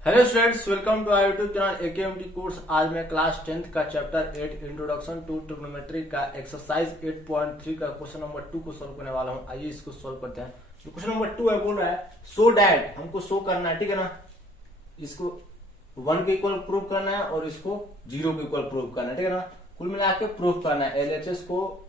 Hello students, welcome to our YouTube channel AKMT course. आज मैं class 10th का chapter 8 introduction to trigonometry का exercise 8.3 का question number 2 को सोल्व करने वाला हूं। आइए इसको सोल्व करते हैं। जो क्वेश्चन नंबर 2 है बोल रहा है सो डैट, हमको शो करना है, ठीक है ना। इसको 1 के इक्वल प्रूव करना है और इसको 0 के इक्वल प्रूव करना है, ठीक है ना। कुल मिला के प्रूव करना है। एलएचएस को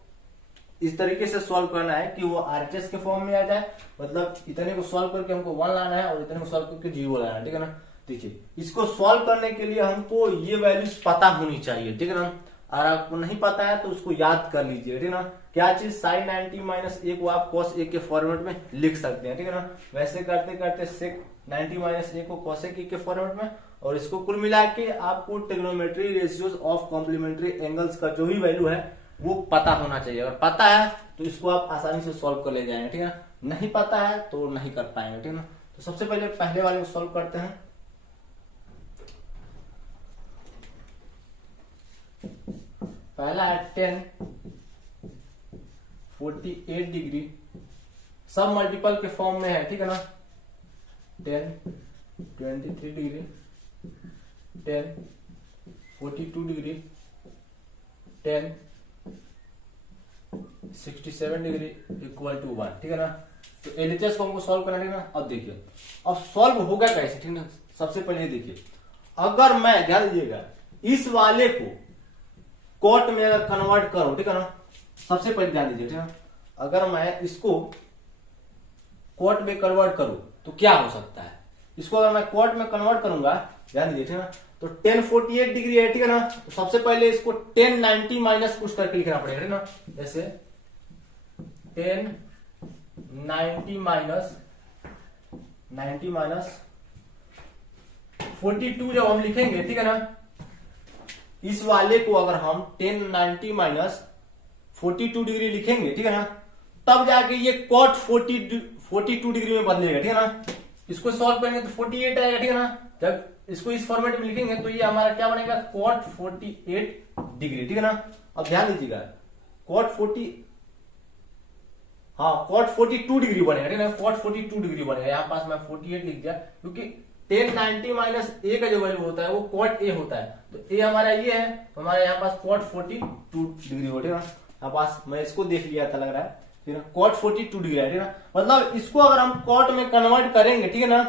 इस तरीके से सॉल्व करना है कि वो आरएचएस के फॉर्म में आ जाए, मतलब इतने को सॉल्व करके हमको 1 लाना है और इतने को सॉल्व करके 0 लाना है, ठीक है ना। देखिए, इसको सॉल्व करने के लिए हमको ये वैल्यूज पता होनी चाहिए, ठीक है ना। और आपको नहीं पता है तो उसको याद कर लीजिए, ठीक है ना। क्या चीज साइन 90 माइनस ए को आप कॉस ए के फॉर्मेट में लिख सकते हैं, ठीक है ना। वैसे करते करते सेक 90 माइनस ए को कॉसेक ए के फॉर्मेट में, और इसको कुल मिला के आपको trigonometry ratios of complementary angles का जो भी वैल्यू है वो पता होना चाहिए। अगर पता है तो इसको आप आसानी से सॉल्व कर ले जाएंगे, ठीक है। नहीं पता है तो नहीं कर पाएंगे, ठीक है ना। तो सबसे पहले वाले को सॉल्व करते हैं। पहला है 10 48 डिग्री, सब मल्टीपल के फॉर्म में है, ठीक है ना। 10 23 degree, 10 42 degree, 10 67 degree equal to 1, ठीक है ना। तो एलएचएस को हमको सॉल्व करना है, ठीक है ना। अब देखिए, अब सॉल्व होगा कैसे, ठीक है ना। सबसे पहले देखिए, अगर मैं ध्यान दीजिएगा इस वाले को कॉट में अगर कन्वर्ट करूं, ठीक है ना। सबसे पहले ध्यान दीजिए, ठीक है ना। अगर मैं इसको कॉट में कन्वर्ट करूं तो क्या हो सकता है। इसको अगर मैं कॉट में कन्वर्ट करूंगा, ध्यान दीजिए, ठीक है ना। तो 10 48 डिग्री है, ठीक है ना। तो सबसे पहले इसको 10 90 माइनस कुछ करके लिखना पड़ेगा, ठीक है ना। जैसे 10 90 माइनस 42 जब हम लिखेंगे, ठीक है ना। इस वाले को अगर हम 10 90 माइनस 42 डिग्री लिखेंगे, ठीक है ना, तब जाके ये कॉट 42 डिग्री में बदलेगा, ठीक है ना। इसको सॉल्व करेंगे तो 48 आएगा, ठीक है ना। जब इसको इस फॉर्मेट में लिखेंगे तो ये हमारा क्या बनेगा, कॉट 48 डिग्री, ठीक है ना। अब ध्यान दीजिएगा, कॉट 42 डिग्री बनेगा, ठीक है ना। कॉट 42 डिग्री बनेगा। यहाँ पास मैं 48 लिख दिया क्योंकि 10 90 माइनस ए का जो वैल्यू होता है वो कॉट ए होता है। तो ए हमारा ये है, तो हमारे यहाँ पास कॉट 42 डिग्री हो, ठीक है ना। यहाँ पास मैं इसको देख लिया था, लग रहा है, ठीक है ना। कॉट 42 डिग्री है, ठीक है ना। मतलब इसको अगर हम कॉट में कन्वर्ट करेंगे, ठीक है ना,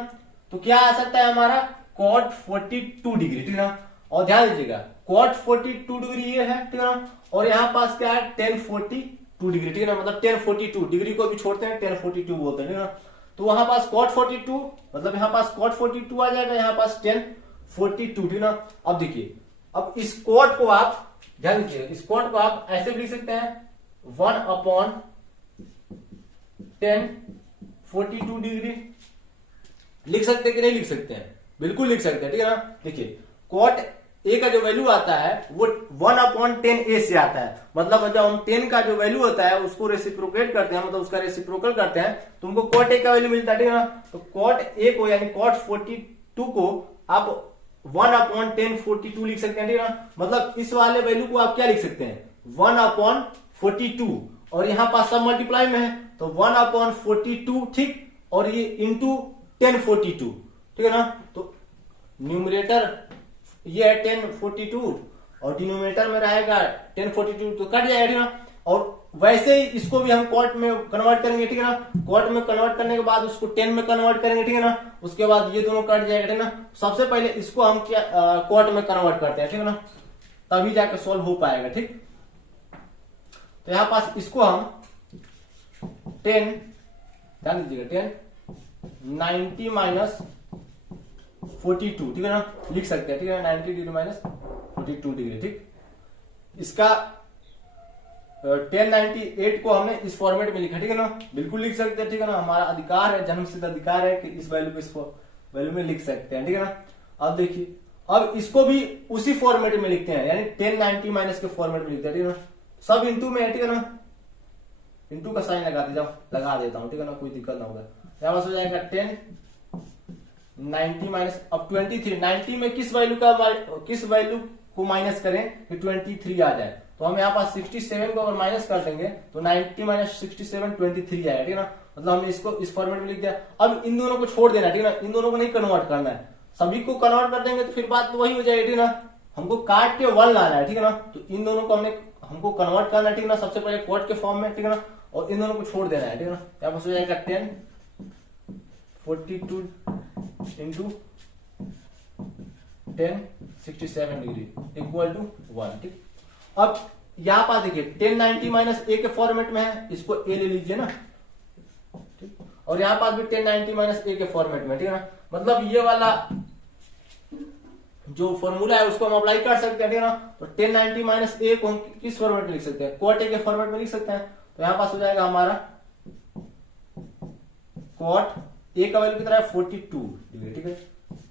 तो क्या आ सकता है हमारा कॉट 42 डिग्री, ठीक है ना। और ध्यान दीजिएगा, कॉट 42 डिग्री ये है, ठीक है ना। और यहाँ पास क्या है 1042 डिग्री, ठीक है ना। मतलब 1042 डिग्री को भी छोड़ते हैं, 1042 बोलते हैं, ठीक है ना। तो वहां पास कॉट 42, मतलब यहाँ पास कॉट 42 आ जाएगा, यहाँ पास 1042, ठीक है ना। अब देखिए, अब इस कॉट को आप ध्यान दीजिए, इस कॉट को आप ऐसे भी लिख सकते हैं 1/1042 डिग्री लिख सकते हैं कि नहीं लिख सकते हैं, बिल्कुल लिख सकते हैं, ठीक है ना। देखिए, कॉट ए का जो वैल्यू आता है वो 1/10 ए से आता है। मतलब जब हम 10 का जो वैल्यू होता है उसको रेसिप्रोकेट करते हैं, मतलब उसका रेसिप्रोकल करते हैं, तो हमको कॉट ए का वैल्यू मिलता है, ठीक है ना। तो कॉट ए को यानी कॉट 42 को आप 1/1042 लिख सकते हैं, ठीक है ना। मतलब इस वाले वैल्यू को आप क्या लिख सकते हैं, 1/42, और यहां पास सब मल्टीप्लाई में है तो 1/42, ठीक, और ये इंटू 1042, ठीक है ना। तो न्यूमरेटर ये है 1042 और डिनोमिनेटर में रहेगा 1042, तो कट जाएगा, ठीक है ना। और वैसे ही इसको भी हम कॉट में कन्वर्ट करेंगे, ठीक है ना। कॉट में कन्वर्ट करने के बाद उसको 10 में कन्वर्ट करेंगे, ठीक है ना। उसके बाद ये दोनों कट जाएगा, ठीक है ना। सबसे पहले इसको हम क्या कॉट में कन्वर्ट करते हैं, ठीक है ना, तभी जाके सॉल्व हो पाएगा, ठीक। तो यहां पास इसको हम 10 ध्यान दीजिएगा 10 90 माइनस 42, ठीक है ना, लिख सकते हैं, ठीक है ना। 90 डिग्री माइनस 42 डिग्री, ठीक। इसका 1098 को हमने इस फॉर्मेट में लिखा, ठीक है ना, बिल्कुल लिख सकते हैं, ठीक है ना। हमारा अधिकार है, जन्मसिद्ध अधिकार है कि इस वैल्यू को इस वैल्यू में लिख सकते हैं, ठीक है ना। अब देखिए, अब इसको भी उसी फॉर्मेट में लिखते हैं, यानी 1090 माइनस के फॉर्मेट में लिखते हैं, ठीक है ना। सब इंटू में है, ठीक है ना। इंटू का साइन लगा देता हूं, ठीक है ना, कोई दिक्कत ना होगा। यहां पास हो जाएगा 10 90 माइनस, अब 23, 90 में किस वैल्यू को माइनस करें कि 23 आ जाए। तो हम यहाँ पास 67 को अगर माइनस कर देंगे तो 90 माइनस 67 23 आएगा, ठीक है ना। मतलब हमने इसको इस फॉर्मेट में लिख दिया। अब इन दोनों को छोड़ देना, ठीक है ना, इन दोनों को नहीं कन्वर्ट करना है। सभी को कन्वर्ट कर देंगे तो फिर बात तो वही हो जाएगी, ठीक है ना। हमको काट के 1 लाना है, ठीक है ना। तो इन दोनों को हमको कन्वर्ट करना है, ठीक है ना, सबसे पहले क्वाड के फॉर्म में, ठीक है ना, और इन दोनों को छोड़ देना है, ठीक है ना। यहाँ पर हो जाएगा 10 42 इंटू 10 67 डिग्री इक्वल टू 1, ठीक। अब यहाँ पर देखिए 1090 माइनस ए के फॉर्मेट में है, इसको ए ले लीजिए ना, ठीक। और यहाँ पास भी 1090 माइनस ए के फॉर्मेट में, ठीक है ना। मतलब ये वाला जो फॉर्मूला है उसको हम अप्लाई कर सकते हैं, ठीक है ना। तो 1090 माइनस ए को हम किस फॉर्मेट में लिख सकते हैं, कॉट ए के फॉर्मेट में लिख सकते हैं। तो यहाँ पास हो जाएगा हमारा कॉट ए का वैल्यू कितना है 42 डिग्री, ठीक है,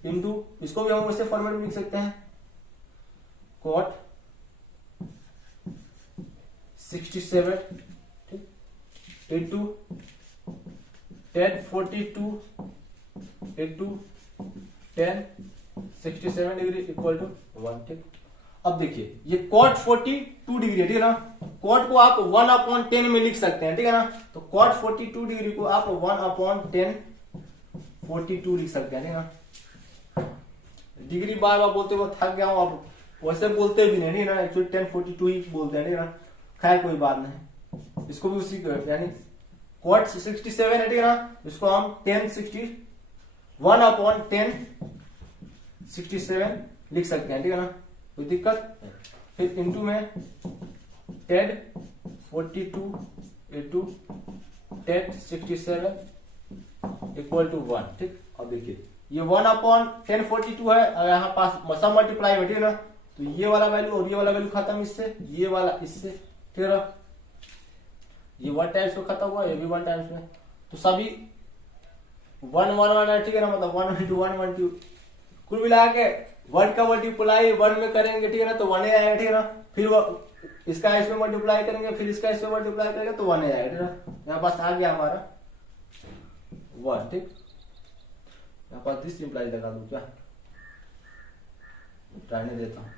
इंटू इसको भी हम उसी फॉर्मेट में लिख सकते हैं कॉट 67, ठीक, into 1042 into 1067 degree equal to 1, ठीक। अब देखिए ये कॉट 42 डिग्री है, ठीक है ना। कॉट को आप 1/10 में लिख सकते हैं, ठीक है ना। तो कॉट 42 डिग्री को आप 1/10 42 लिख सकते हैं, ठीक है ना। डिग्री बार बार बोलते हुए थक गया हूं, आप वैसे बोलते भी नहीं, ना एक्चुअली 1042 ही बोलते हैं, ठीक है ना। खैर कोई बात नहीं, इसको भी उसी यानी कॉट 67 है, ठीक है ना। इसको हम 1/10 67 लिख सकते हैं, ठीक है ना, कोई दिक्कत। फिर इंटू में 10 42 इंटू 10 67 इक्वल टू 1, ठीक। अब देखिए ये 1/10 42 है, और यहाँ पास सब मल्टीप्लाई है, ठीक है ना। तो ये वाला वैल्यू और ये वाला वैल्यू खत्म इससे, ये वाला इससे, ठीक है। ये 1 टाइम्स में खत्म हुआ, ये भी 1 टाइम्स में, तो सभी 1 1 1 है, ठीक है ना। मतलब 1 इंटू 1 1 2 कुल मिला के 1 का मल्टीप्लाई 1 में करेंगे, ठीक है ना, तो 1 आएगा, ठीक है ना। फिर वो इसका इसमें मल्टीप्लाई करेंगे, फिर इसका इसमें मल्टीप्लाई करेंगे तो 1 आएगा, ठीक है ना। यहाँ पास आ गया हमारा 1, ठीक। यहाँ पास दिस सिंप्लाई लगा दूं क्या, रहने देता हूं।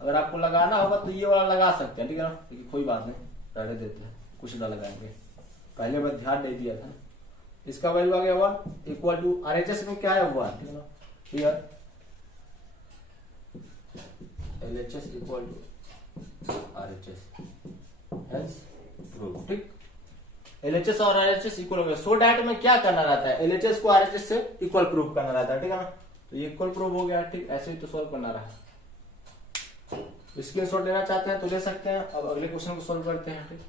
अगर आपको लगाना होगा तो ये वाला लगा सकते हैं, ठीक है ना, लेकिन कोई बात नहीं, रहने देते हैं, कुछ ना लगाएंगे। पहले मैं ध्यान नहीं दिया था। इसका वैल्यू आ गया 1 इक्वल टू आरएचएस में क्या है 1, ठीक है ना। Here LHS equal to RHS, hence prove, ठीक। एलएचएस और आरएचएस इक्वल हो गया। सो डैट में क्या करना रहता है, एलएचएस को आरएचएस से इक्वल प्रूव करना रहता है, ठीक है ना। तो ये इक्वल प्रूव हो गया, ठीक। ऐसे ही तो सॉल्व करना रहा। स्क्रीनशॉट लेना चाहते हैं तो ले सकते हैं। अब अगले क्वेश्चन को सॉल्व करते हैं, ठीक।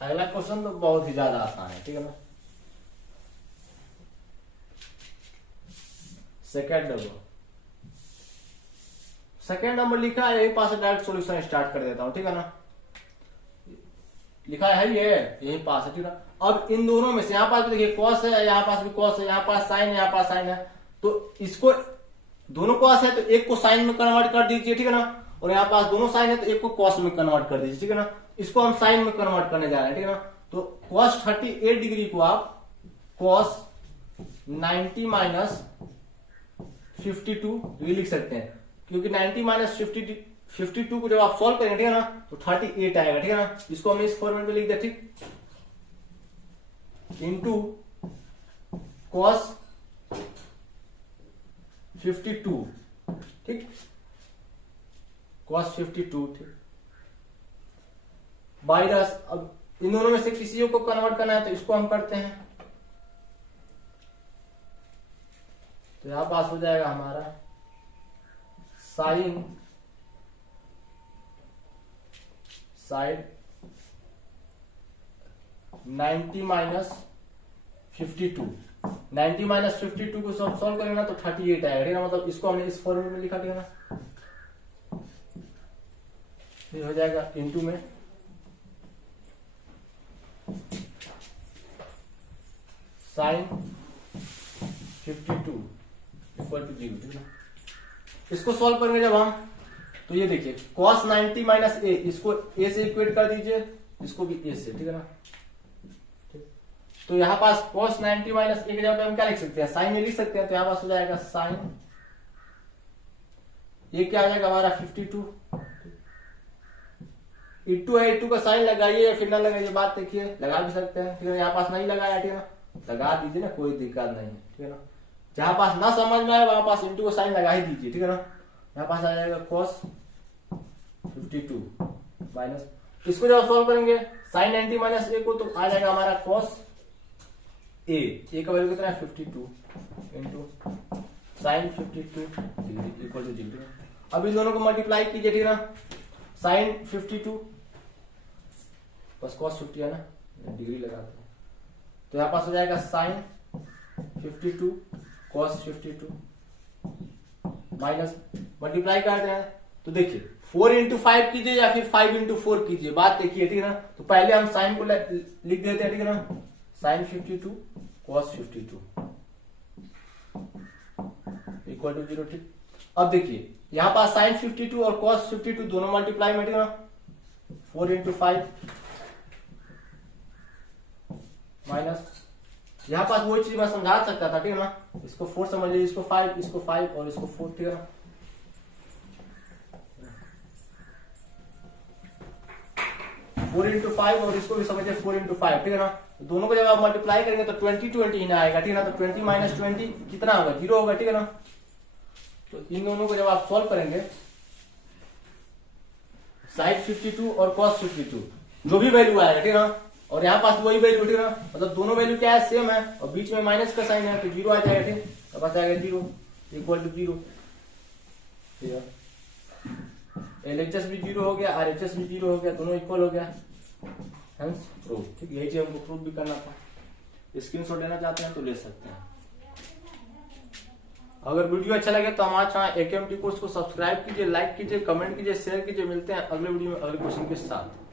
अगला क्वेश्चन तो बहुत ही ज्यादा आसान है, ठीक है ना। सेकेंड नंबर लिखा है, यही पास डायरेक्ट सॉल्यूशन स्टार्ट कर देता हूं, ठीक है ना। लिखा है ये यही पास है, ठीक है। अब इन दोनों में से यहाँ पास भी देखिए कॉस है, यहाँ पास भी कॉस है, यहाँ पास साइन है, यहाँ पास साइन है। तो इसको दोनों कॉस है तो एक को साइन में कन्वर्ट कर दीजिए, ठीक है ना। और यहाँ पास दोनों साइन है तो एक को कॉस में कन्वर्ट कर दीजिए, ठीक है ना। इसको हम साइन में कन्वर्ट करने जा रहे हैं, ठीक है ना। तो कॉस 38 डिग्री को आप कॉस 90 माइनस 52 डिग्री लिख सकते हैं, क्योंकि 90 माइनस 52 को जब आप सॉल्व करेंगे, ठीक है ना, तो 38 आएगा, ठीक है ना। इसको हमने इस फॉर्मेट में लिख दिया, ठीक। इंटू कॉस 52, ठीक, कॉस 52, ठीक, माइनस। अब इन दोनों में से किसी को कन्वर्ट करना है तो इसको हम करते हैं। तो यहां पास हो जाएगा हमारा साइन 90 माइनस 52, 90 माइनस 52 को सॉल्व करेंगे ना तो 38 आएगा, ठीक है। मतलब इसको हमने इस फॉर्मूले में लिखा, ठीक है ना। फिर हो जाएगा इंटू में साइन 52 इक्वल टू 0, ठीक है। इसको सॉल्व करेंगे जब हम, तो ये देखिए cos 90 माइनस ए, इसको ए से इक्वेट कर दीजिए, इसको भी ए से, ठीक है ना। तो यहाँ पास cos 90 माइनस ए की जगह पे हम क्या लिख सकते हैं, साइन में लिख सकते हैं। तो यहाँ पास हो जाएगा साइन, ये क्या आ जाएगा हमारा 52 E2 है, E2 का साइन लगाइए या फिर ना लगाइए, बात देखिए, लगा भी सकते हैं, ठीक है। यहाँ पास नहीं लगाया, ठीक है ना, लगा दीजिए ना, कोई दिक्कत नहीं, ठीक है ना। जहां पास ना समझ में आए वहां पास इंटू का साइन लगा ही दीजिए, ठीक है ना। यहाँ पास आ जाएगा cos 52 माइनस, इसको जब सॉल्व करेंगे साइन 90 माइनस ए को, तो आ जाएगा हमारा cos ए का वैल्यू कितना है 52 into sine 52 degree equal to 0। अब इन दोनों को मल्टीप्लाई कीजिए, ठीक है ना। साइन 52 बस cos 50 है ना, डिग्री लगाते हैं, तो यहाँ पास हो जाएगा साइन 52 cos 52 माइनस, मल्टीप्लाई करते हैं तो देखिए 4 इंटू 5 कीजिए या फिर 5 इंटू 4 कीजिए, बात देखिए, ठीक है ना। तो पहले हम साइन को लिख देते हैं, ठीक है ना, साइन 52 cos 52 इक्वल टू 0, ठीक। अब देखिए यहाँ पास साइन 52 और cos 52 दोनों मल्टीप्लाई में, ठीक है ना, 4 इंटू 5 माइनस, यहाँ पास वही चीज मैं समझा सकता था, ठीक है ना। इसको 4 समझ लीजिए, इसको 5, इसको 5 और इसको 4, ठीक है ना। फोर इंटू 5 और इसको भी समझिए 4 इंटू 5, ठीक है ना। तो दोनों को जब आप मल्टीप्लाई करेंगे तो 20 ही ना आएगा, ठीक है ना। तो 20 माइनस 20 कितना होगा, 0 होगा, ठीक है ना। तो इन दोनों को जब आप सॉल्व करेंगे, साइन 52 और cos 52 जो भी वैल्यू आएगा, ठीक है ना, और यहाँ पास वही वैल्यू, ठीक है ना, मतलब दोनों वैल्यू क्या है, सेम है, और बीच में माइनस का साइन है तो 0 आ जाएगा, ठीक। तो बस आएगा 0 इक्वल टू 0, ठीक है। LHS भी 0 हो गया, RHS भी 0 हो गया, दोनों इक्वल हो गया, हेंस प्रूव, ठीक। यही चीज हमको प्रूव भी करना था। स्क्रीनशॉट लेना चाहते हैं तो ले सकते हैं। अगर वीडियो अच्छा लगे तो हमारे चैनल AKMT कोर्स को सब्सक्राइब कीजिए, लाइक कीजिए, कमेंट कीजिए, शेयर कीजिए। मिलते हैं अगले वीडियो में अगले क्वेश्चन के साथ।